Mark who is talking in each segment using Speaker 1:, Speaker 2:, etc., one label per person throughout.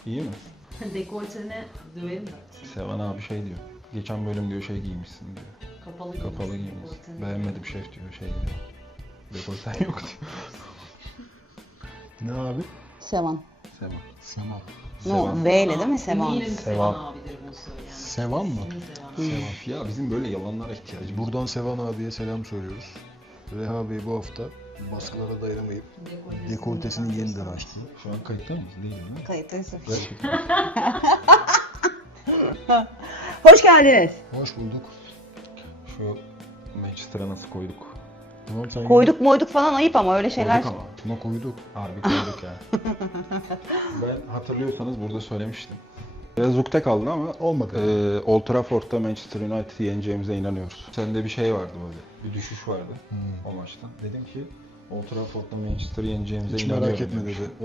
Speaker 1: İyi mi?
Speaker 2: Dekoltene döverim zaten.
Speaker 1: Sevan abi şey diyor. Geçen bölüm diyor şey giymişsin diyor. Kapalı giymişsin.
Speaker 2: dekoltene.
Speaker 1: Beğenmedim şef diyor şey diyor. Dekolten yok diyor.
Speaker 3: Ne abi?
Speaker 4: Sevan.
Speaker 1: Sevan.
Speaker 3: Sevan.
Speaker 4: No, V ile değil mi Sevan?
Speaker 2: Eminim
Speaker 1: Sevan.
Speaker 2: Sevan abidir bunu söyleyen.
Speaker 3: Sevan mı?
Speaker 2: Sevan.
Speaker 1: Üf, ya bizim böyle yalanlara ihtiyacımız var.
Speaker 3: Buradan Sevan abiye selam söylüyoruz. Reha Bey bu hafta baskılara dayanamayıp dekoltesini yeniden açtı.
Speaker 1: Şu an kayıtta mıyız? Değil mi?
Speaker 4: Kayıtlıyız.
Speaker 1: Gerçekten.
Speaker 4: Hoş geldiniz.
Speaker 3: Hoş bulduk.
Speaker 1: Şu Manchester'a nasıl koyduk?
Speaker 3: Tamam sen
Speaker 4: Koyduk moyduk falan ayıp ama öyle şeyler.
Speaker 1: Koyduk ama.
Speaker 3: Buna koyduk.
Speaker 1: Harbi koyduk ya. Ben hatırlıyorsanız burada söylemiştim. Biraz ukde kaldı ama
Speaker 3: Olmadı.
Speaker 1: Old Trafford'da Manchester United'ı yeneceğimize inanıyoruz. Sende bir şey vardı böyle, bir düşüş vardı o maçta. Dedim ki Old Trafford'da Manchester'ı yeneceğimize
Speaker 3: Hiç
Speaker 1: inanıyorum.
Speaker 3: merak etme
Speaker 1: demiştim.
Speaker 3: dedi.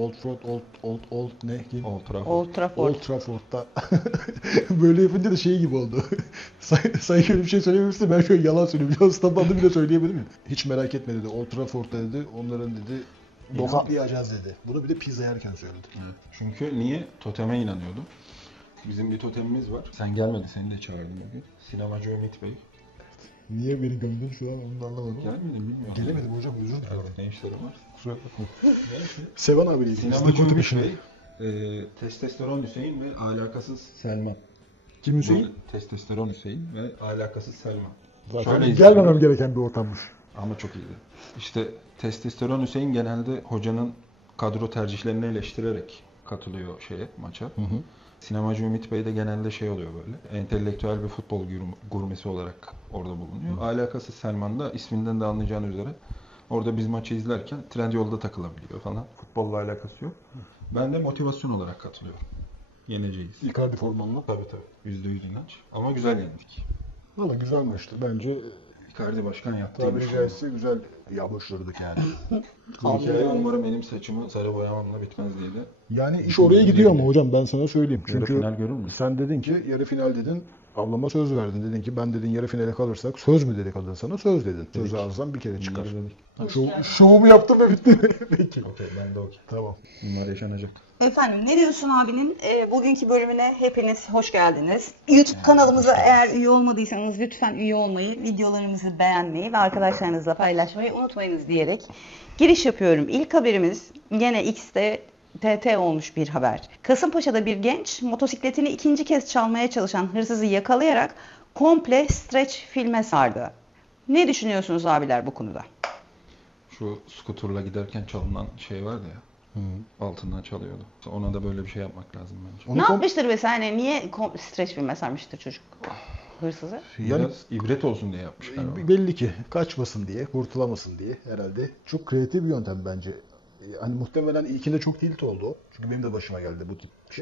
Speaker 3: Old ne? Kim?
Speaker 1: Old Trafford.
Speaker 4: Old Trafford.
Speaker 3: Old Trafford'da. Böyle yapınca da şey gibi oldu. Sanki öyle bir şey söylememişti, ben şöyle yalan söylüyorum. Stadın adını bile söyleyemedim ya. Hiç merak etme dedi. Old Trafford'da dedi. Onların dedi tokatlayacağız dedi. Bunu bir de pizza yerken söyledi.
Speaker 1: Evet. Çünkü niye? Toteme inanıyordum. Bizim bir totemimiz var. Sen gelmedin, seni de çağırdım bugün. Sinemacı Ümit Bey.
Speaker 3: Niye beni gömdün şu an onu da anlamadım.
Speaker 1: Gelmedin bilmiyorum.
Speaker 3: Gelemedim hocam, özür dilerim.
Speaker 1: Evet, ne işlerim var?
Speaker 3: Kusura bakma. Sevan abiyle ilgili.
Speaker 1: Sinemacı Ümit Bey, Testosteron Hüseyin ve alakasız Selman.
Speaker 3: Kim Hüseyin?
Speaker 1: Testosteron Hüseyin ve alakasız Selman.
Speaker 3: Zaten
Speaker 1: Şöyle
Speaker 3: gelmemem
Speaker 1: izliyorum.
Speaker 3: gereken bir ortammış.
Speaker 1: Ama çok iyiydi. İşte Testosteron Hüseyin genelde hocanın kadro tercihlerini eleştirerek katılıyor maça. Sinemacı Ümit Bey de genelde şey oluyor böyle. Entelektüel bir futbol gurmesi olarak orada bulunuyor. Alakasız Selman da isminden de anlayacağınız üzere orada biz maçı izlerken Trendyol'da takılabiliyor falan. Futbolla alakası yok. Ben de motivasyon olarak katılıyorum. Yeneceğiz.
Speaker 3: Icardi formanla.
Speaker 1: Tabii. %100 inanç. Ama güzel yendik.
Speaker 3: Valla güzel maçtı. Bence
Speaker 1: Icardi başkan yaptı.
Speaker 3: tabiri caizse güzel yapmıştırdık yani.
Speaker 1: Bu hikaye umarım benim saçımı sarı boyamamla bitmez diye de.
Speaker 3: Yani iş oraya gidiyor ama hocam, ben sana söyleyeyim.
Speaker 1: Yarı
Speaker 3: Çünkü
Speaker 1: final görür müsün?
Speaker 3: sen dedin ki yarı final dedin. Ablama söz verdin. Dedin ki ben dedin yarı finale kalırsak söz mü dedik adın sana? Söz dedin. Söz ağızdan bir kere çıkar. Şovumu yaptım ve bitti. Peki.
Speaker 1: Okey, ben de okey.
Speaker 3: Tamam.
Speaker 1: Bunlar yaşanacak.
Speaker 4: Efendim ne diyorsun abinin? Bugünkü bölümüne hepiniz hoş geldiniz. YouTube kanalımıza eğer üye olmadıysanız lütfen üye olmayı, videolarımızı beğenmeyi ve arkadaşlarınızla paylaşmayı unutmayınız diyerek giriş yapıyorum. İlk haberimiz gene X'te TT olmuş bir haber. Kasımpaşa'da bir genç motosikletini ikinci kez çalmaya çalışan hırsızı yakalayarak komple stretch filme sardı. Ne düşünüyorsunuz abiler bu konuda?
Speaker 1: Şu skuturla giderken çalınan şey vardı ya. Altından çalıyordu. Ona da böyle bir şey yapmak lazım bence.
Speaker 3: Onu
Speaker 4: Ne
Speaker 3: kom-
Speaker 4: yapmıştır mesela hani niye stretch filme sarmıştır çocuk hırsızı?
Speaker 3: Yani
Speaker 1: Biraz ibret olsun diye yapmışlar ama.
Speaker 3: belli ki kaçmasın diye, kurtulamasın diye herhalde. Çok kreatif bir yöntem bence. Hani muhtemelen ilkinde çok tilt oldu o. Çünkü benim de başıma geldi bu tip bir şey.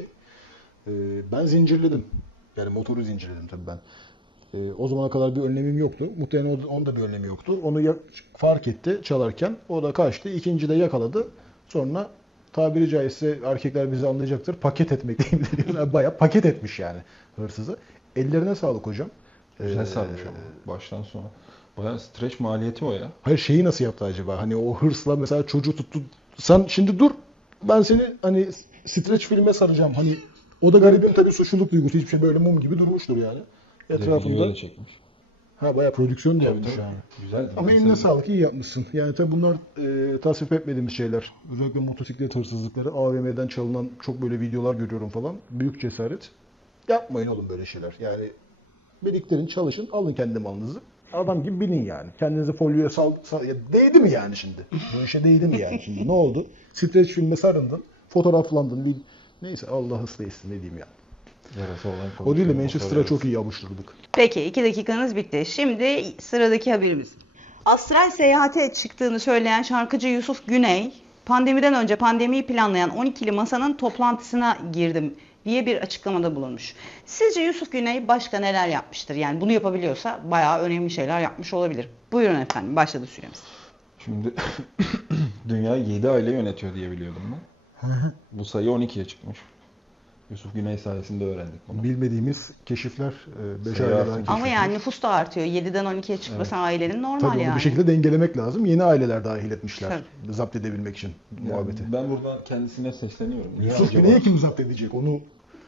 Speaker 3: Ben zincirledim. Yani motoru zincirledim tabii ben. O zamana kadar bir önlemim yoktu. Muhtemelen onun da bir önlemi yoktu. Onu fark etti çalarken. O da kaçtı. İkinci de yakaladı. Sonra tabiri caizse erkekler bizi anlayacaktır. Paket etmekteyim dedi. Bayağı paket etmiş yani hırsızı. Ellerine sağlık hocam.
Speaker 1: Güzel sarmış ama baştan sona. Bayağı streç maliyeti o ya.
Speaker 3: Hayır, şeyi nasıl yaptı acaba? Hani o hırsla mesela çocuğu tuttu. Sen şimdi dur. Ben seni hani streç filme saracağım. Hani o da garibin tabii suçluluk duygusu. Hiçbir şey, böyle mum gibi durmuştur yani. Etrafında.
Speaker 1: Böyle çekmiş.
Speaker 3: Ha, bayağı prodüksiyon da
Speaker 1: Tabii,
Speaker 3: yapmış
Speaker 1: tabii.
Speaker 3: yani.
Speaker 1: Güzel.
Speaker 3: Ama eline sağlık, iyi yapmışsın. Yani tabii bunlar tasvip etmediğimiz şeyler. Özellikle motosiklet hırsızlıkları, AVM'den çalınan çok böyle videolar görüyorum falan. Büyük cesaret. Yapmayın oğlum böyle şeyler. Yani biriktirin, çalışın, alın kendi malınızı. Adam gibi bilin yani. Kendinizi folyoya ya değdi mi yani şimdi? Bu işe değdi mi yani şimdi? Ne oldu? Streç filme sarındın, fotoğraflandın. Neyse, Allah ıslah etsin, ne diyeyim ya.
Speaker 1: Yarası olan
Speaker 3: O değil de Manchester'a çok iyi yapıştırdık.
Speaker 4: Peki 2 dakikanız bitti. Şimdi sıradaki haberimiz. Astral seyahate çıktığını söyleyen şarkıcı Yusuf Güney, pandemiden önce pandemiyi planlayan 12'li masanın toplantısına girdim diye bir açıklamada bulunmuş. Sizce Yusuf Güney başka neler yapmıştır? Yani bunu yapabiliyorsa bayağı önemli şeyler yapmış olabilir. Buyurun efendim, başladı süremiz.
Speaker 1: Şimdi dünyayı 7 aile yönetiyor diye biliyordum ben. Bu sayı 12'ye çıkmış. Yusuf Güney sayesinde öğrendik bunu.
Speaker 3: Bilmediğimiz keşifler, beş
Speaker 1: Seyahat
Speaker 3: aileden
Speaker 1: keşifler.
Speaker 4: Ama yani nüfus da artıyor. 7'den 12'ye çıkması ailenin normal
Speaker 3: Tabii onu
Speaker 4: yani.
Speaker 3: bir şekilde dengelemek lazım. Yeni aileler dahil etmişler.
Speaker 4: Tabii.
Speaker 3: Zapt edebilmek için muhabbeti.
Speaker 1: Yani ben buradan kendisine sesleniyorum. Niye
Speaker 3: Yusuf
Speaker 1: acaba
Speaker 3: Güney'e kim zapt edecek? Onu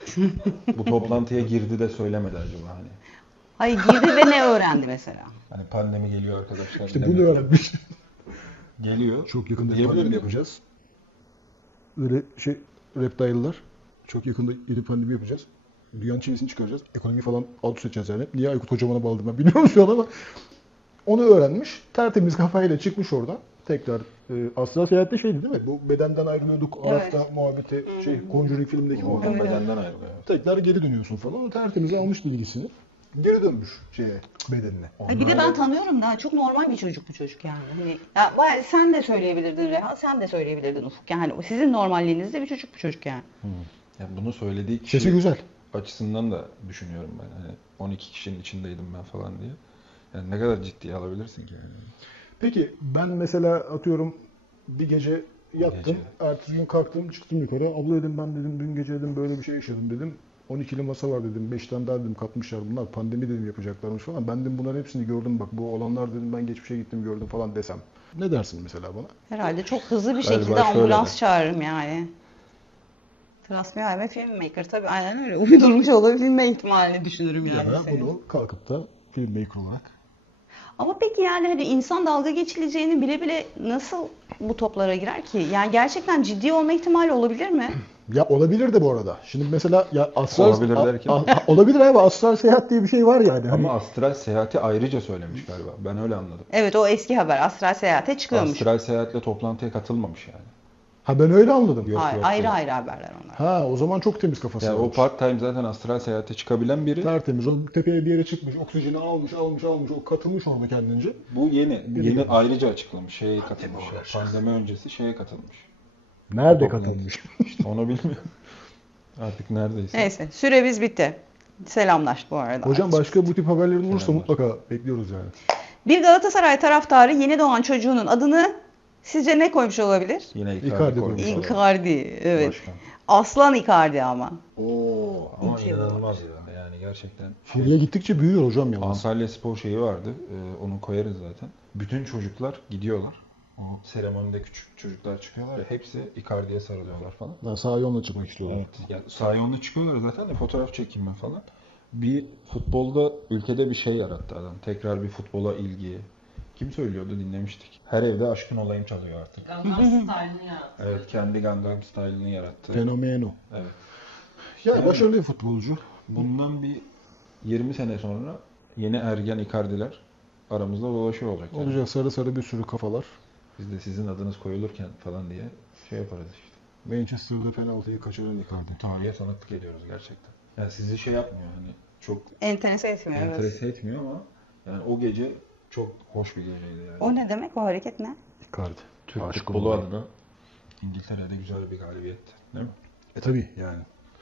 Speaker 1: bu toplantıya girdi de söylemedi acaba hani?
Speaker 4: Hayır, girdi ve ne öğrendi mesela?
Speaker 1: Hani pandemi geliyor arkadaşlar.
Speaker 3: işte
Speaker 1: demek
Speaker 3: bunu
Speaker 1: ki.
Speaker 3: öğrenmiş.
Speaker 1: Geliyor.
Speaker 3: Çok yakında
Speaker 1: Diyebilir
Speaker 3: pandemi
Speaker 1: miyim?
Speaker 3: yapacağız. Böyle reptile'lar. Çok yakında yeni pandemi yapacağız. Dünyanın çevresini çıkaracağız. Ekonomi falan alt üst edeceğiz yani. Niye Aykut Kocaman'a bağladım ben bilmiyorum şu an ama. Onu öğrenmiş. Tertemiz kafayla çıkmış oradan. Tekrar astral seyahatte şeydi değil mi? Bu bedenden ayrılıyorduk.
Speaker 4: Evet.
Speaker 3: Arafta muhabbeti Conjuring filmindeki muhabbet.
Speaker 1: Oradan bedenden ayrılıyor.
Speaker 3: Tekrar geri dönüyorsun falan. O tertemiz almış bilgisini. Geri dönmüş bedenine.
Speaker 4: Ay bir de ben tanıyorum da çok normal bir çocuk bu çocuk yani. Hani, ya bayağı sen de söyleyebilirdin Reha, sen de söyleyebilirdin Ufuk. Yani sizin normalliğinizde bir çocuk bu çocuk yani.
Speaker 1: Ya bunu söylediği kişi
Speaker 3: Sesi güzel.
Speaker 1: açısından da düşünüyorum ben. Hani 12 kişinin içindeydim ben falan diye. Yani ne kadar ciddiye alabilirsin ki yani?
Speaker 3: Peki ben mesela atıyorum bir gece yattım.
Speaker 1: Gece.
Speaker 3: Ertesi gün kalktım çıktım yukarı. Abla dedim ben dedim dün gece dedim böyle bir şey yaşadım dedim. 12'li masa var dedim. 5 tane daha dedim katmışlar bunlar. Pandemi dedim yapacaklarmış falan. Ben dedim bunların hepsini gördüm bak bu olanlar dedim ben geçmişe gittim gördüm falan desem. Ne dersin mesela bana?
Speaker 4: Herhalde çok hızlı bir
Speaker 1: Galiba
Speaker 4: şekilde
Speaker 1: şöyle
Speaker 4: ambulans
Speaker 1: de.
Speaker 4: çağırırım yani. Trust me I'm a filmmaker tabii aynen öyle. Uydurmuş olabilme ihtimalini düşünürüm yani.
Speaker 3: Ya da
Speaker 4: senin.
Speaker 3: bunu kalkıp da filmmaker olarak.
Speaker 4: Ama peki yani hani insan dalga geçileceğini bile bile nasıl bu toplara girer ki? Yani gerçekten ciddi olma ihtimali olabilir mi?
Speaker 3: Ya olabilir de bu arada. Şimdi mesela ya astral
Speaker 1: Olabilir derken?
Speaker 3: olabilir abi astral seyahat diye bir şey var yani. Hani
Speaker 1: Ama astral seyahati ayrıca söylemiş galiba. Ben öyle anladım.
Speaker 4: Evet o eski haber astral seyahate çıkıyormuş.
Speaker 1: Astral seyahatle toplantıya katılmamış yani.
Speaker 3: ha ben öyle anladım.
Speaker 1: Yok,
Speaker 4: Hayır,
Speaker 1: yok,
Speaker 4: ayrı
Speaker 1: yok.
Speaker 4: ayrı haberler onlar.
Speaker 3: Ha o zaman çok temiz kafası
Speaker 1: Yani o
Speaker 3: varmış.
Speaker 1: part time zaten astral seyahate çıkabilen biri.
Speaker 3: Tertemiz. O tepeye bir yere çıkmış. Oksijeni almış. O katılmış orada kendince.
Speaker 1: Bu yeni
Speaker 3: Biliyor.
Speaker 1: ayrıca açıklamış. Şeye katılmış. Pandemi öncesi şeye katılmış.
Speaker 3: Nerede
Speaker 1: Toplantı.
Speaker 3: katılmış?
Speaker 1: İşte onu bilmiyorum. Artık neredeyse.
Speaker 4: Neyse süremiz bitti. Selamlar bu arada.
Speaker 3: Hocam başka bu tip haberlerin olursa
Speaker 1: Selamlar.
Speaker 3: mutlaka bekliyoruz yani.
Speaker 4: Bir Galatasaray taraftarı yeni doğan çocuğunun adını sizce ne koymuş olabilir?
Speaker 1: Yine
Speaker 3: Icardi
Speaker 1: Icardi
Speaker 3: koymuş.
Speaker 1: koymuş.
Speaker 4: Icardi. Evet.
Speaker 1: Başkan.
Speaker 4: Aslan Icardi ama.
Speaker 3: Oo.
Speaker 1: Ama inanılmaz ya. Yani gerçekten.
Speaker 3: Furya gittikçe büyüyor hocam yalnız.
Speaker 1: Antalya Spor şeyi vardı. Onu koyarız zaten. Bütün çocuklar gidiyorlar. O seremonide küçük çocuklar çıkıyorlar ya. Hepsi Icardi'ye sarılıyorlar falan.
Speaker 3: Daha sahaya onunla çıkmak istiyorlar.
Speaker 1: Evet. Yani sahaya çıkıyorlar zaten de fotoğraf çekimi falan. Bir futbolda ülkede bir şey yarattı adam. Tekrar bir futbola ilgi. Kim söylüyordu dinlemiştik. Her evde aşkın olayım çalıyor artık.
Speaker 2: Gangnam Style'ını yarattı.
Speaker 1: Evet kendi Gangnam Style'ını yarattı.
Speaker 3: Fenomeno.
Speaker 1: Evet.
Speaker 3: Ya başarılı bir futbolcu.
Speaker 1: Bundan bir 20 sene sonra yeni ergen Icardi'ler aramızda dolaşıyor olacak. Yani.
Speaker 3: Olacak sarı sarı bir sürü kafalar.
Speaker 1: Biz de sizin adınız koyulurken falan diye şey yaparız işte.
Speaker 3: Manchester'da penaltıyı kaçıran Icardi.
Speaker 1: Tarihe tanıklık ediyoruz gerçekten. Yani sizi şey yapmıyor hani çok
Speaker 4: Enterese etmiyor. Evet.
Speaker 1: enterese etmiyor ama yani o gece çok hoş bir geceydi yani.
Speaker 4: O ne demek? O hareket ne?
Speaker 3: Icardi.
Speaker 1: Türk
Speaker 3: Aşık
Speaker 1: futbolu
Speaker 3: oldu.
Speaker 1: adına İngiltere'de güzel bir galibiyetti. Değil mi?
Speaker 3: Tabii yani.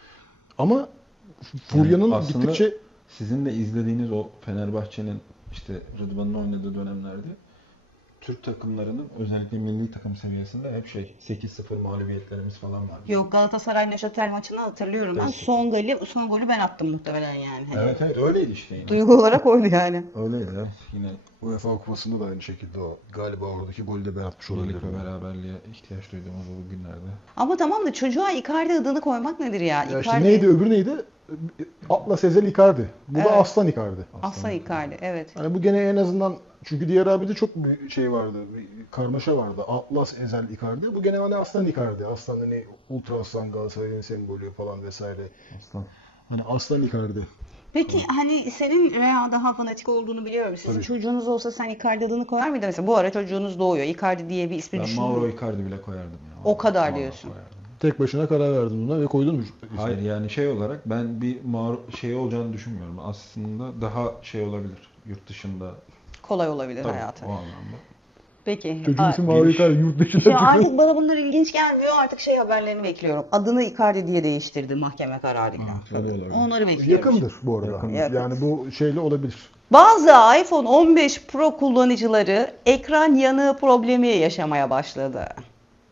Speaker 3: Ama Furya'nın
Speaker 1: Yani aslında
Speaker 3: gittikçe
Speaker 1: sizin de izlediğiniz o Fenerbahçe'nin işte Rıdvan'ın oynadığı dönemlerde Türk takımlarının özellikle milli takım seviyesinde hep 8-0 mağlubiyetlerimiz falan var.
Speaker 4: Yok Galatasaray Neuchâtel maçını hatırlıyorum ben.
Speaker 1: Evet.
Speaker 4: Son golü ben attım muhtemelen yani. Hani
Speaker 1: Evet öyleydi işte yine.
Speaker 4: Duygu olarak oydu yani.
Speaker 3: öyleydi ya.
Speaker 1: Yine
Speaker 3: UEFA Kupası'nda da aynı şekilde o. Galiba oradaki golü de ben atmış
Speaker 1: birlik
Speaker 3: olabilirim.
Speaker 1: ve beraberliğe ihtiyaç duyduğumuz bu günlerde.
Speaker 4: Ama tamam da çocuğa Icardi adını koymak nedir ya?
Speaker 3: Ya işte
Speaker 4: Icardi.
Speaker 3: neydi öbürü neydi? Atlas Ezel Icardi. Bu
Speaker 4: Evet.
Speaker 3: da Aslan Icardi.
Speaker 4: Aslan Icardi evet.
Speaker 3: Hani bu gene en azından çünkü diğer abi de çok bir şey vardı. Bir karmaşa vardı. Atlas Ezel Icardi. Bu gene hani Aslan Icardi. Aslan hani Ultra Aslan Galatasaray'ın sembolü falan vesaire.
Speaker 1: Aslan.
Speaker 3: Hani Aslan Icardi.
Speaker 4: Peki hani senin Reha daha fanatik olduğunu biliyorum. Sizin
Speaker 3: Tabii.
Speaker 4: çocuğunuz olsa sen Icardi adını koyar mıydın? Mesela bu ara çocuğunuz doğuyor. Icardi diye bir ismi
Speaker 1: Ben
Speaker 4: düşünür
Speaker 1: Mauro
Speaker 4: müydün?
Speaker 1: Icardi bile koyardım ya.
Speaker 4: O kadar
Speaker 1: Mauro
Speaker 4: diyorsun.
Speaker 1: koyardım.
Speaker 3: Tek başına karar verdin buna ve koydun mu? ismini?
Speaker 1: Hayır yani şey olarak ben bir şey olacağını düşünmüyorum. Aslında daha şey olabilir yurt dışında.
Speaker 4: Kolay olabilir
Speaker 1: Tabii,
Speaker 4: hayatı.
Speaker 1: o anlamda.
Speaker 4: Peki.
Speaker 3: Çocuğun ismi Mauro
Speaker 1: geniş-
Speaker 3: Icardi yurt dışına
Speaker 4: Ya
Speaker 3: çıkıyor.
Speaker 4: artık bana bunlar ilginç gelmiyor. Artık şey haberlerini bekliyorum. Adını Icardi diye değiştirdi mahkeme kararıyla.
Speaker 1: Ha, o da olabilir.
Speaker 4: Onları bekliyorum.
Speaker 3: Yakındır bu arada.
Speaker 1: Yakın.
Speaker 4: Evet.
Speaker 3: Yani bu şeyle olabilir.
Speaker 4: Bazı iPhone 15 Pro kullanıcıları ekran yanığı problemi yaşamaya başladı.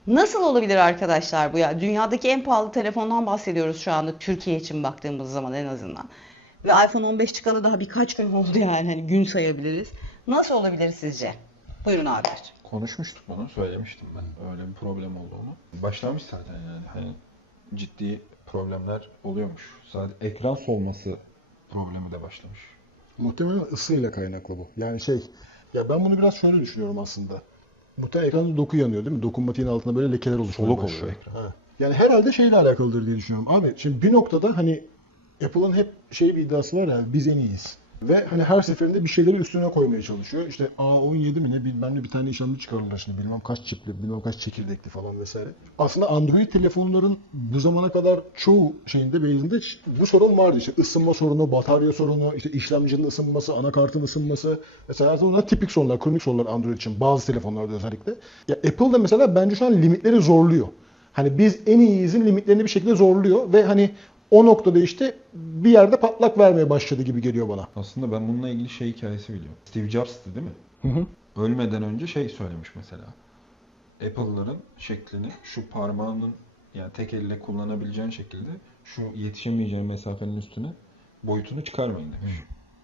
Speaker 4: Nasıl olabilir arkadaşlar bu ya? Dünyadaki en pahalı telefondan bahsediyoruz şu anda Türkiye için baktığımız zaman en azından. Ve iPhone 15 çıkalı daha birkaç gün oldu yani hani gün sayabiliriz. Nasıl olabilir sizce? Buyurun abiler.
Speaker 1: Konuşmuştuk bunu, söylemiştim ben öyle bir problem olduğunu. Başlamış zaten yani. Hani ciddi problemler oluyormuş. Sadece ekran solması problemi de başlamış.
Speaker 3: Muhtemelen ısıyla kaynaklı bu. Yani ya ben bunu biraz şöyle düşünüyorum aslında. Muhtemelen ekranda doku yanıyor değil mi? Dokunmatiğin altında böyle lekeler oluşmaya
Speaker 1: Soluk
Speaker 3: başlıyor.
Speaker 1: oluyor.
Speaker 3: Ha. Yani herhalde şeyle alakalıdır diye düşünüyorum. Abi şimdi bir noktada hani Apple'ın hep bir iddiası var ya, biz en iyiyiz. Ve hani her seferinde bir şeyleri üstüne koymaya çalışıyor. İşte A17 mi ne bilmem ne bir tane işlemci çıkarırlar şimdi. Bilmem kaç çipli, bilmem kaç çekirdekli falan vesaire. Aslında Android telefonların bu zamana kadar çoğu bazında bu sorun vardı. İşte ısınma sorunu, batarya sorunu, işte işlemcinin ısınması, anakartın ısınması. Mesela bunlar tipik sorunlar, kronik sorunlar Android için. Bazı telefonlarda özellikle. Ya Apple da mesela bence şu an limitleri zorluyor. Hani biz en iyiyizin limitlerini bir şekilde zorluyor ve hani o noktada işte bir yerde patlak vermeye başladı gibi geliyor bana.
Speaker 1: Aslında ben bununla ilgili hikayesi biliyorum. Steve Jobs'tı değil mi?
Speaker 3: Hı hı.
Speaker 1: Ölmeden önce söylemiş mesela. Apple'ların şeklini şu parmağının yani tek elle kullanabileceğin şekilde şu yetişemeyeceğin mesafenin üstüne boyutunu çıkarmayın demiş.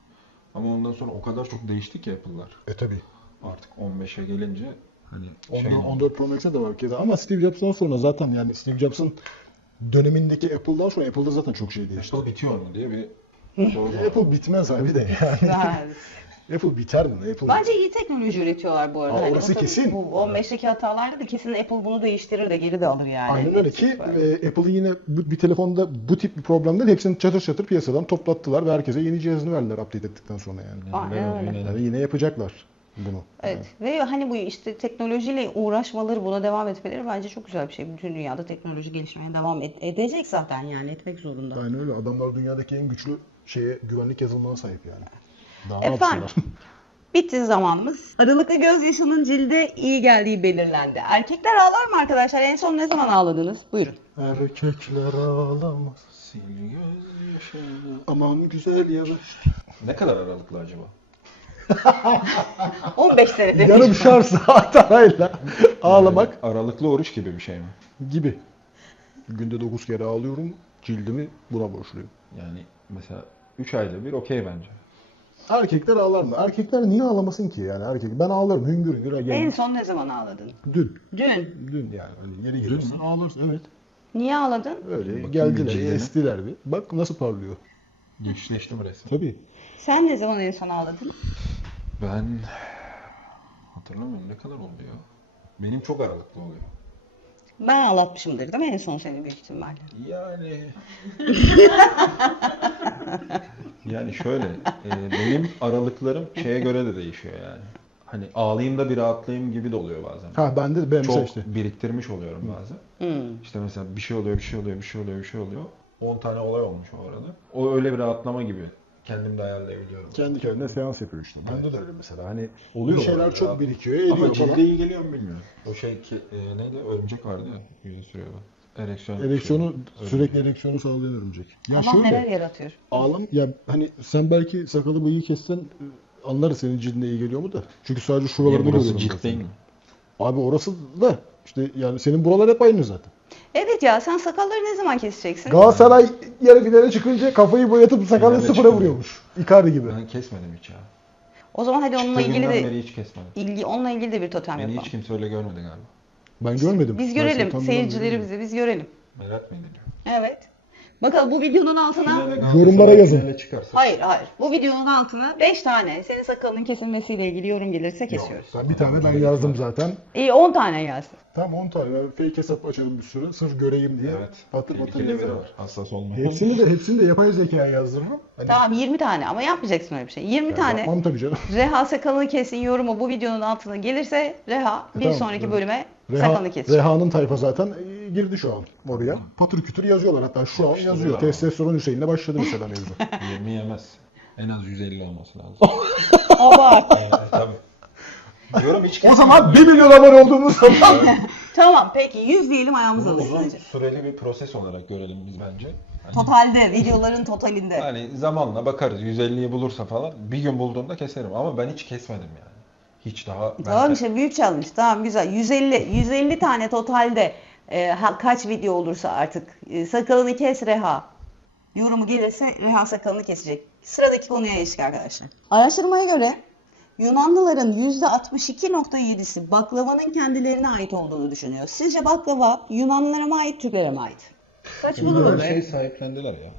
Speaker 1: Ama ondan sonra o kadar çok değişti ki Apple'lar.
Speaker 3: Tabii.
Speaker 1: Artık 15'e gelince hani
Speaker 3: 14 Pro Max'e de var keza. Ama Steve Jobs'tan sonra zaten yani Steve Jobs'ın dönemindeki Apple'dan sonra Apple'da zaten çok şey değişti.
Speaker 1: Apple bitiyor mu diye bir soru var.
Speaker 3: Apple bitmez abi de yani. Apple biter mi? Apple
Speaker 4: Bence iyi teknoloji üretiyorlar bu arada.
Speaker 3: Aa,
Speaker 4: Hani
Speaker 3: orası
Speaker 4: o tabii
Speaker 3: kesin.
Speaker 4: Bu 15'teki hatalarda da kesin Apple bunu değiştirir de geri de alır yani.
Speaker 3: Aynen öyle ki Apple'ın yine bir telefonda bu tip bir problemden hepsini çatır çatır piyasadan toplattılar ve herkese yeni cihazını verdiler update ettikten sonra yani.
Speaker 4: Aynen öyle.
Speaker 3: Yani yine yapacaklar bunu.
Speaker 4: Evet. Ve hani bu işte teknolojiyle uğraşmaları, buna devam etmeleri bence çok güzel bir şey. Bütün dünyada teknoloji gelişmeye devam edecek zaten yani etmek zorunda.
Speaker 3: Aynen öyle. Adamlar dünyadaki en güçlü güvenlik yazılımına sahip yani. Daha ne
Speaker 4: Efendim,
Speaker 3: yapsınlar?
Speaker 4: bitti zamanımız. Aralıklı gözyaşının cilde iyi geldiği belirlendi. Erkekler ağlar mı arkadaşlar? En son ne zaman ağladınız? Buyurun.
Speaker 3: Erkekler ağlamaz.
Speaker 1: Sil gözyaşını.
Speaker 3: Aman güzel yavaş.
Speaker 1: Ne kadar aralıklı acaba?
Speaker 4: 15 senedir.
Speaker 3: Yarım şar saat arayla ağlamak
Speaker 1: Aralıklı oruç gibi bir şey mi?
Speaker 3: gibi. Günde 9 kere ağlıyorum. Cildimi buna borçluyum.
Speaker 1: Yani mesela 3 ayda bir okey bence.
Speaker 3: Erkekler ağlar mı? Erkekler niye ağlamasın ki yani erkek? Ben ağlarım hüngür hüngür.
Speaker 4: En
Speaker 3: Yani.
Speaker 4: son ne zaman ağladın?
Speaker 3: Dün.
Speaker 4: Dün.
Speaker 3: Yani hani yeri gelirsin ağlarsın. Evet.
Speaker 4: Niye ağladın?
Speaker 3: Öyle
Speaker 1: Bakayım
Speaker 3: geldiler,
Speaker 1: bir cildine.
Speaker 3: estiler bir. Bak nasıl parlıyor.
Speaker 1: Gençleştim resmen.
Speaker 3: Tabii.
Speaker 4: Sen ne zaman en son ağladın?
Speaker 1: Ben hatırlamıyorum ne kadar oldu ya. Benim çok aralıklı oluyor.
Speaker 4: Ben ağlatmışımdır değil mi en son seni büyük ihtimalle?
Speaker 1: Yani yani şöyle benim aralıklarım şeye göre de değişiyor yani. Hani ağlayayım da bir rahatlayayım gibi de oluyor bazen.
Speaker 3: Ha bende de benim
Speaker 1: Çok
Speaker 3: işte.
Speaker 1: biriktirmiş oluyorum bazen. İşte mesela bir şey oluyor. 10 tane olay olmuş o arada. O öyle bir rahatlama gibi. Kendim de ayarlayabiliyorum.
Speaker 3: Kendi kendine seans yapıyor işte. Bende de öyle mesela. Hani
Speaker 1: Oluyor
Speaker 3: bir şeyler
Speaker 1: orada
Speaker 3: çok
Speaker 1: ya.
Speaker 3: birikiyor, ediyor
Speaker 1: Ama
Speaker 3: falan.
Speaker 1: cilde iyi geliyor mu bilmiyorum. O neydi? Örümcek vardı ya. Yüze sürüyordu.
Speaker 3: Ereksiyonu
Speaker 1: Şey,
Speaker 3: sürekli ereksiyonu sağlayan örümcek. Ya
Speaker 4: Allah neler
Speaker 3: şöyle
Speaker 4: yaratıyor.
Speaker 3: ya hani sen belki sakalı bıyığı kessen anlarız senin cildine iyi geliyor mu da. Çünkü sadece
Speaker 1: Niye
Speaker 3: şuralarını
Speaker 1: burası
Speaker 3: görüyorum.
Speaker 1: cilt
Speaker 3: zaten.
Speaker 1: değil mi?
Speaker 3: Abi orası da işte yani senin buralar hep aynı zaten.
Speaker 4: Evet ya sen sakalları ne zaman keseceksin?
Speaker 3: Galatasaray yarı finale çıkınca kafayı boyatıp sakalını
Speaker 1: Finale
Speaker 3: sıfıra
Speaker 1: çıkıyor.
Speaker 3: vuruyormuş. Icardi gibi.
Speaker 1: Ben kesmedim hiç ya.
Speaker 4: O zaman hadi onunla
Speaker 1: Çıktığı
Speaker 4: ilgili
Speaker 1: günden
Speaker 4: de
Speaker 1: beri hiç kesmedim.
Speaker 4: onunla ilgili de bir totem
Speaker 1: Beni
Speaker 4: yapalım.
Speaker 1: hiç kimse öyle görmedi galiba.
Speaker 3: Ben görmedim.
Speaker 4: Biz
Speaker 3: Ben
Speaker 4: görelim,
Speaker 3: tam
Speaker 4: seyircilerimizi biz görelim.
Speaker 1: Merak mı ediliyor?
Speaker 4: Evet. Bakalım bu videonun altına...
Speaker 3: Yorumlara yazın.
Speaker 1: Finale çıkarsa.
Speaker 4: Hayır. Bu videonun altına 5 tane senin sakalının kesilmesiyle ilgili yorum gelirse kesiyoruz.
Speaker 3: Bir tane ben yazdım zaten.
Speaker 4: İyi 10 tane gelsin.
Speaker 3: Tamam 10 tane. Ben fake hesap açarım bir sürü. Sırf göreyim diye.
Speaker 1: Evet.
Speaker 3: Patır patır
Speaker 1: Tehlikeli biri
Speaker 3: yazarım.
Speaker 1: var. Hassas olmayın.
Speaker 3: Hepsini de yapay zekaya yazdırırım. Hani
Speaker 4: Tamam 20 tane ama yapmayacaksın öyle bir şey. 20 tane
Speaker 3: yapmam tabii canım.
Speaker 4: Reha sakalını kesin yorumu bu videonun altına gelirse Reha bir
Speaker 3: Tamam,
Speaker 4: sonraki
Speaker 3: evet.
Speaker 4: bölüme sakalını kesecek.
Speaker 3: Reha'nın tayfa zaten girdi şu an oraya. Patır kütür yazıyorlar hatta şu an yazıyor.
Speaker 1: ama.
Speaker 3: Testosteron Hüseyin'le başladı mesela mevzu.
Speaker 1: 20 yemez. En az 150 olması lazım.
Speaker 4: Abart.
Speaker 1: Tabii. Diyorum hiç
Speaker 3: O zaman 1 milyon abone olduğumuz zaman.
Speaker 4: Tamam peki 100 diyelim ayağımız
Speaker 1: Bunu
Speaker 4: alışsın.
Speaker 1: uzun süreli bir proses olarak görelim biz bence. Hani,
Speaker 4: Totalde, videoların totalinde.
Speaker 1: hani zamanla bakarız. 150'yi bulursa falan bir gün bulduğumda keserim. Ama ben hiç kesmedim yani. Hiç daha
Speaker 4: Tamam işte büyük challenge. Tamam güzel. 150 tane totalde kaç video olursa artık sakalını kes Reha. Yorumu gelirse Reha sakalını kesecek. Sıradaki konuya geçtik arkadaşlar. Araştırmaya göre Yunanlıların %62.7'si baklavanın kendilerine ait olduğunu düşünüyor. Sizce baklava Yunanlılara mı ait, Türklere mi ait? Saçmalama
Speaker 1: her şey
Speaker 4: be.
Speaker 1: sahiplendiler ya.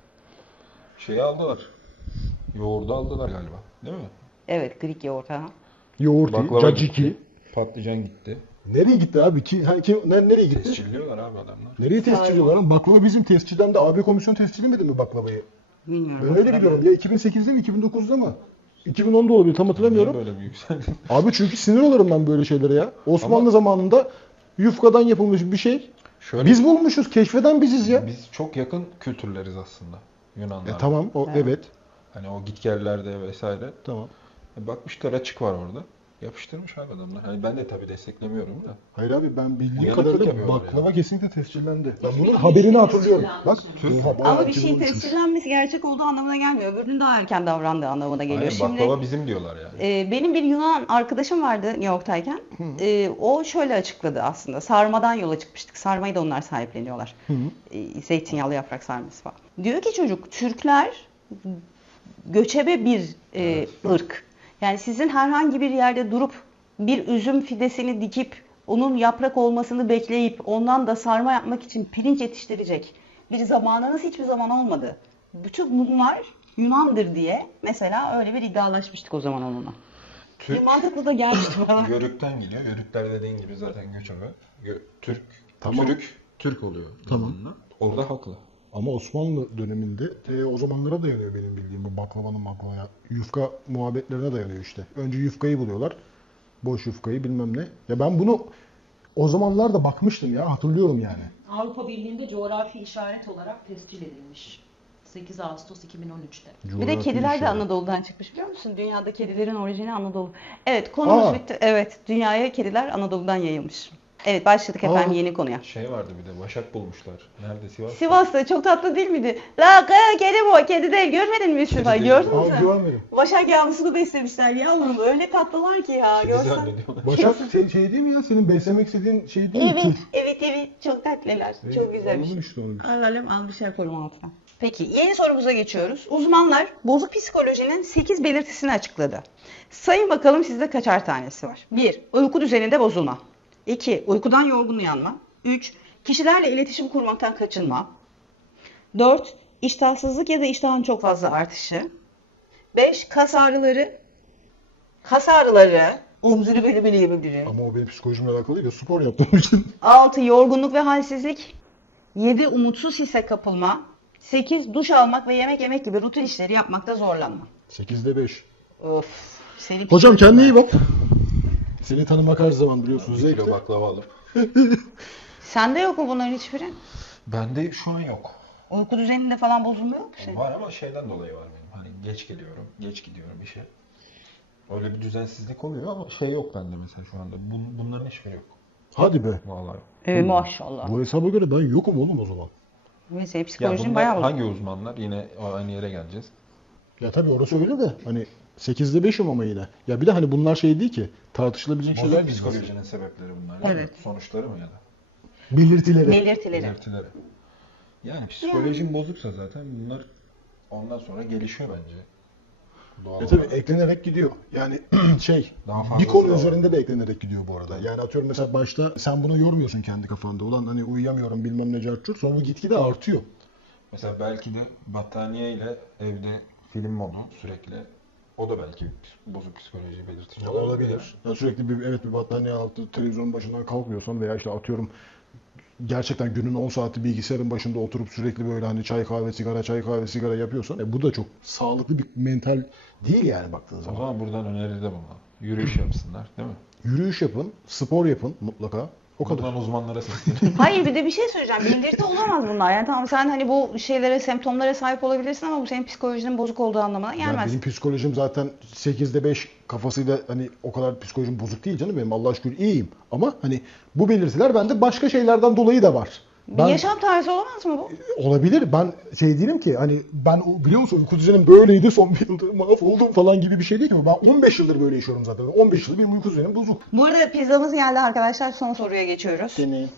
Speaker 1: Şeyi aldılar. Yoğurdu aldılar galiba. Değil mi?
Speaker 4: Evet, Greek yoğurt ha.
Speaker 3: Yoğurt,
Speaker 1: Baklava
Speaker 3: caciki.
Speaker 1: gitti. Patlıcan gitti.
Speaker 3: Nereye gitti abi? Nereye gitti?
Speaker 1: Tescilliyorlar abi adamlar.
Speaker 3: Nereye tescil ediyorlar lan? Baklava bizim tescilden de AB komisyon tescillemedi mi baklavayı?
Speaker 4: Bilmiyorum.
Speaker 3: Ben öyle biliyorum. Ya 2008'de mi 2009'da mı? 2010'da olabilir tam hatırlamıyorum.
Speaker 1: Niye böyle bir yükseldin?
Speaker 3: Abi çünkü sinir olurum ben böyle şeylere ya. Osmanlı
Speaker 1: Ama-
Speaker 3: zamanında yufkadan yapılmış bir şey.
Speaker 1: Şöyle,
Speaker 3: Biz bulmuşuz. Keşfeden biziz ya.
Speaker 1: biz çok yakın kültürleriz aslında Yunanlar.
Speaker 3: Tamam evet.
Speaker 1: Hani o gitgellerde vesaire.
Speaker 3: Tamam.
Speaker 1: Bakmışlar açık var orada. Yapıştırmış abi adamlar. Hani ben de tabii desteklemiyorum da.
Speaker 3: Hayır abi ben bildiğim
Speaker 1: Uyanıklık
Speaker 3: kadarıyla
Speaker 1: yapıyorlar
Speaker 3: baklava
Speaker 1: yani.
Speaker 3: kesinlikle tescillendi. Ben bunun haberini hatırlıyorum. Bak.
Speaker 2: tescillenmiş.
Speaker 3: Oha, bayağı
Speaker 4: Ama bir şeyin
Speaker 3: 2013'müş.
Speaker 4: tescillenmesi gerçek olduğu anlamına gelmiyor. Öbürünün daha erken davrandığı anlamına geliyor.
Speaker 1: Aynen,
Speaker 4: Şimdi
Speaker 1: baklava bizim diyorlar yani.
Speaker 4: benim bir Yunan arkadaşım vardı New York'tayken. O şöyle açıkladı aslında. Sarmadan yola çıkmıştık. Sarmayı da onlar sahipleniyorlar. Zeytinyağlı yaprak sarması falan. Diyor ki çocuk, Türkler göçebe bir ırk. Yani sizin herhangi bir yerde durup bir üzüm fidesini dikip onun yaprak olmasını bekleyip ondan da sarma yapmak için pirinç yetiştirecek bir zamanınız hiçbir zaman olmadı. Bütün bunlar Yunandır diye mesela öyle bir iddialaşmıştık o zaman onunla.
Speaker 1: Türk
Speaker 4: Bir mantıklı da gelmişti bana.
Speaker 1: Yörükten geliyor. Yörükler dediğin gibi zaten göçebe. Türk.
Speaker 3: Tamam.
Speaker 1: Türk oluyor.
Speaker 3: Tamam.
Speaker 1: zamanla. Orada haklı.
Speaker 3: Ama Osmanlı döneminde o zamanlara dayanıyor benim bildiğim bu baklavanın baklava. Yufka muhabbetlerine dayanıyor işte. Önce yufkayı buluyorlar. Boş yufkayı bilmem ne. Ya ben bunu o zamanlarda bakmıştım ya hatırlıyorum yani.
Speaker 2: Avrupa Birliği'nde coğrafi işaret olarak tescil edilmiş. 8 Ağustos 2013'te.
Speaker 4: Bir de
Speaker 3: Coğrafi
Speaker 4: kediler de
Speaker 3: işaret.
Speaker 4: Anadolu'dan çıkmış biliyor musun? Dünyada kedilerin orijini Anadolu. Evet konumuz bitti. Evet dünyaya kediler Anadolu'dan yayılmış. Evet başladık efendim yeni konuya.
Speaker 1: Şey vardı bir de Başak bulmuşlar. Nerede Sivas?
Speaker 4: Sivas'ta çok tatlı değil miydi? La kedi bu, kedi değil. Görmedin mi Yusuf?
Speaker 1: Kedi değil.
Speaker 4: Gördün mü
Speaker 3: Aa
Speaker 4: sen?
Speaker 3: görmedim.
Speaker 4: Başak yavrusunu beslemişler yavrum. Öyle tatlılar ki ya.
Speaker 1: Kedi
Speaker 4: Görsen.
Speaker 1: zannediyorlar.
Speaker 3: Başak şey değil mi ya? Senin beslemek istediğin şey değil mi?
Speaker 4: Evet,
Speaker 3: Tür.
Speaker 4: evet. Çok tatlılar. Çok güzelmiş.
Speaker 3: Anladım işte onu.
Speaker 4: Alalım al bir şey koyalım altına. Peki yeni sorumuza geçiyoruz. Uzmanlar bozuk psikolojinin 8 belirtisini açıkladı. Sayın bakalım sizde kaçar tanesi var? 1. Uyku düzeninde bozulma. 2. Uykudan yorgun uyanma. 3. Kişilerle iletişim kurmaktan kaçınma. 4. İştahsızlık ya da iştahın çok fazla artışı. 5. Kas ağrıları. Kas ağrıları. Omzunu beni yemebilirim.
Speaker 3: Ama o benim psikolojimle alakalı değil ya spor yaptığım için.
Speaker 4: 6. Yorgunluk ve halsizlik. 7. Umutsuz hisse kapılma. 8. Duş almak ve yemek yemek gibi rutin işleri yapmakta zorlanma.
Speaker 3: 8'de 5.
Speaker 4: Of. Senin
Speaker 3: Hocam kendine iyi bak. Seni tanımak her zaman biliyorsunuz.
Speaker 1: Bir
Speaker 3: Zevkli.
Speaker 1: kilo baklava alıp.
Speaker 4: Sende yok mu bunların hiçbiri?
Speaker 1: Bende şu an yok.
Speaker 4: Uyku düzeninde falan bozulma yok mu senin?
Speaker 1: Var ama şeyden dolayı var benim. Hani geç geliyorum, geç gidiyorum işe. Öyle bir düzensizlik oluyor ama şey yok bende mesela şu anda. Bunların hiçbiri yok.
Speaker 3: Hadi be.
Speaker 1: Vallahi yok.
Speaker 4: Evet maşallah.
Speaker 3: Bu hesaba göre ben yokum oğlum o zaman.
Speaker 4: Ve senin
Speaker 1: Ya
Speaker 4: psikolojin
Speaker 1: bunlar
Speaker 4: bayağı bozuk.
Speaker 1: hangi uzmanlar? Yine aynı yere geleceğiz.
Speaker 3: Ya tabii orası öyle de hani 8'de 5'im ama yine. Ya bir de hani bunlar şey değil ki tartışılabilecek şeyler
Speaker 1: Bozuk
Speaker 3: değil.
Speaker 1: psikolojinin sebepleri bunlar. değil mi?
Speaker 4: Evet.
Speaker 1: Sonuçları mı ya da?
Speaker 3: Belirtileri.
Speaker 4: Belirtileri.
Speaker 1: Belirtileri. Yani psikolojin bozuksa zaten bunlar ondan sonra gelişiyor bence. Doğal
Speaker 3: Tabii
Speaker 1: olarak.
Speaker 3: eklenerek gidiyor. Yani şey
Speaker 1: Daha fazlası
Speaker 3: bir konu
Speaker 1: da var.
Speaker 3: üzerinde de eklenerek gidiyor bu arada. Yani atıyorum mesela başta sen buna yormuyorsun kendi kafanda. Ulan hani uyuyamıyorum bilmem ne cartçurt. Sonra gitgide artıyor.
Speaker 1: Mesela belki de battaniye ile evde film modu sürekli. O da belki bozuk psikoloji belirtici
Speaker 3: Ya olabilir. Ya sürekli bir battaniye altı televizyonun başından kalkmıyorsan veya işte atıyorum gerçekten günün 10 saati bilgisayarın başında oturup sürekli böyle hani çay kahve sigara yapıyorsan bu da çok sağlıklı bir mental değil yani baktığın
Speaker 1: O
Speaker 3: zaman.
Speaker 1: zaman buradan öneride bulunalım. Yürüyüş yapsınlar değil mi?
Speaker 3: Yürüyüş yapın, spor yapın mutlaka. O kadar.
Speaker 1: Buradan uzmanlara seslenelim.
Speaker 4: Hayır bir de bir şey söyleyeceğim. Belirti olamaz bunlar. Yani tamam sen hani bu şeylere, semptomlara sahip olabilirsin ama bu senin psikolojinin bozuk olduğu anlamına
Speaker 3: Yani
Speaker 4: gelmez.
Speaker 3: benim psikolojim zaten 8'de 5 kafasıyla hani o kadar psikolojim bozuk değil canım benim Allah'a şükür iyiyim. Ama hani bu belirtiler bende başka şeylerden dolayı da var.
Speaker 4: Bir yaşam tarzı olamaz mı bu?
Speaker 3: Olabilir. Ben şey değilim ki hani biliyor musun uyku düzenim böyleydi son bir yıldır mahvoldum falan gibi bir şey değil ki. Ben 15 yıldır böyle yaşıyorum zaten. 15 yıldır benim uyku düzenim bozuk.
Speaker 4: Bu arada pizzamız geldi arkadaşlar. Son soruya geçiyoruz.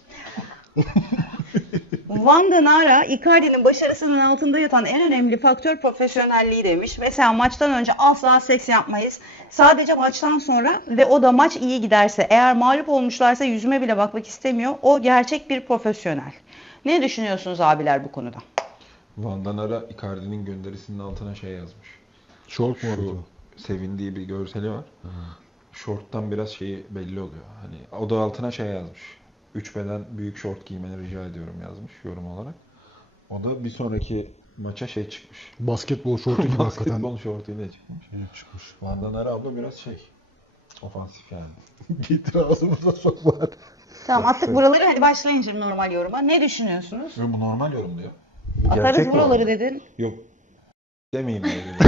Speaker 4: Vanda Nara, Icardi'nin başarısının altında yatan en önemli faktör profesyonelliği demiş. Mesela maçtan önce asla seks yapmayız. Sadece maçtan sonra ve o da maç iyi giderse. Eğer mağlup olmuşlarsa yüzüme bile bakmak istemiyor. O gerçek bir profesyonel. Ne düşünüyorsunuz abiler bu konuda?
Speaker 1: Van Danara Icardi'nin gönderisinin altına şey yazmış.
Speaker 3: Şort mu
Speaker 1: Şu sevindiği bir görseli var. Şorttan biraz şeyi belli oluyor. Hani o da altına şey yazmış. 3 beden büyük şort giymeni rica ediyorum yazmış yorum olarak. O da bir sonraki maça şey çıkmış.
Speaker 3: Basketbol şortu gibi hakikaten.
Speaker 1: Basketbol şortuyla çıkmış.
Speaker 3: Çıkmış.
Speaker 1: Van Danara abla biraz şey ofansif yani.
Speaker 3: Getir ağzımıza sokma.
Speaker 4: Tamam attık buraları, hadi başlayın şimdi normal yoruma. Ne düşünüyorsunuz?
Speaker 1: Bu normal yorum diyor.
Speaker 4: Atarız buraları dedin.
Speaker 1: Yok. Demeyeyim öyle.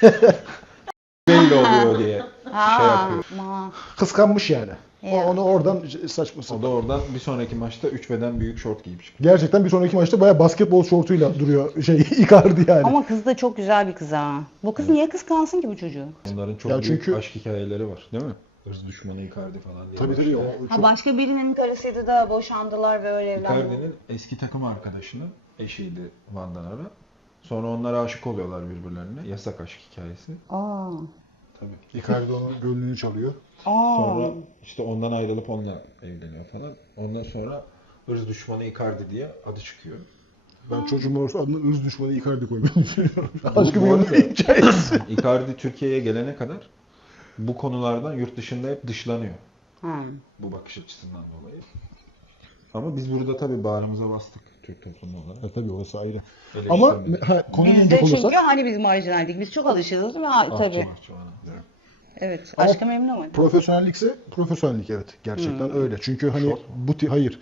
Speaker 1: Belli oluyor diye şey yapıyor.
Speaker 3: Kıskanmış yani.
Speaker 4: Ya.
Speaker 3: Onu oradan saçma
Speaker 1: O
Speaker 3: sapan.
Speaker 1: da oradan bir sonraki maçta 3 beden büyük şort giyip çıkıyor.
Speaker 3: Gerçekten bir sonraki maçta bayağı basketbol şortuyla duruyor Icardi yani.
Speaker 4: Ama kız da çok güzel bir kız ha. Bu kız niye kıskansın ki bu çocuğu?
Speaker 1: Onların çok
Speaker 3: Ya
Speaker 1: büyük
Speaker 3: çünkü-
Speaker 1: aşk hikayeleri var değil mi? Hırs düşmanı Icardi falan diye.
Speaker 3: Tabii tabii.
Speaker 1: başlıyor.
Speaker 3: O
Speaker 4: Ha
Speaker 3: çok...
Speaker 4: başka birinin karısıydı da boşandılar ve öyle evlendiler.
Speaker 1: Icardi'nin eski takım arkadaşının eşiydi Van Danara. Sonra onlar aşık oluyorlar birbirlerine. Yasak aşk hikayesi.
Speaker 4: Aa.
Speaker 1: Tabii.
Speaker 3: Icardi onun gönlünü çalıyor.
Speaker 1: Sonra işte ondan ayrılıp onunla evleniyor falan. Ondan sonra hırs düşmanı Icardi diye adı çıkıyor.
Speaker 3: Ben çocuğum olursa adını öz düşmanı Icardi koymayı düşünüyorum.
Speaker 1: Bu
Speaker 3: Aşkı bir
Speaker 1: arada-
Speaker 3: hikayesi.
Speaker 1: Icardi Türkiye'ye gelene kadar bu konulardan yurt dışında hep dışlanıyor.
Speaker 4: Ha.
Speaker 1: Bu bakış açısından dolayı. Ama biz burada tabii bağrımıza bastık Türk toplumu olarak.
Speaker 3: Tabii orası ayrı. Ama
Speaker 1: Eleştirmedik.
Speaker 3: konuya
Speaker 4: Biz de
Speaker 3: dönecek
Speaker 4: çünkü
Speaker 3: olursak
Speaker 4: hani biz marjinaldik. Biz çok alışırız ve tabii.
Speaker 1: Bahçıvan'a.
Speaker 4: Evet.
Speaker 3: Ama-
Speaker 4: Aşka memnun mu?
Speaker 3: profesyonellikse profesyonellik evet. Gerçekten öyle. Çünkü hani
Speaker 1: Şort
Speaker 3: hayır.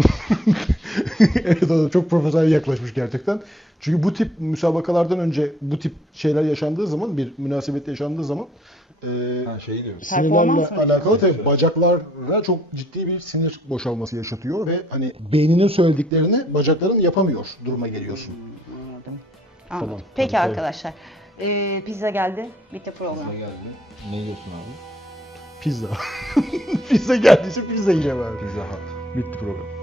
Speaker 3: Evet o da çok profesyonel yaklaşmış gerçekten. Çünkü bu tip müsabakalardan önce bu tip şeyler yaşandığı zaman bir münasebet yaşandığı zaman
Speaker 1: Ha şeyi diyoruz.
Speaker 3: sinirlerle
Speaker 4: Performans mı?
Speaker 3: alakalı tabii bacaklara çok ciddi bir sinir boşalması yaşatıyor ve hani beyninin söylediklerini bacakların yapamıyor duruma geliyorsun.
Speaker 4: Anladım.
Speaker 3: Tamam.
Speaker 4: Peki
Speaker 3: Tabii,
Speaker 4: arkadaşlar. Pizza geldi. Bitti program.
Speaker 1: Pizza geldi. Ne yiyorsun abi?
Speaker 3: Pizza. Pizza geldiyse pizza yiyeceğim abi.
Speaker 1: Pizza Hut.
Speaker 3: Bitti program.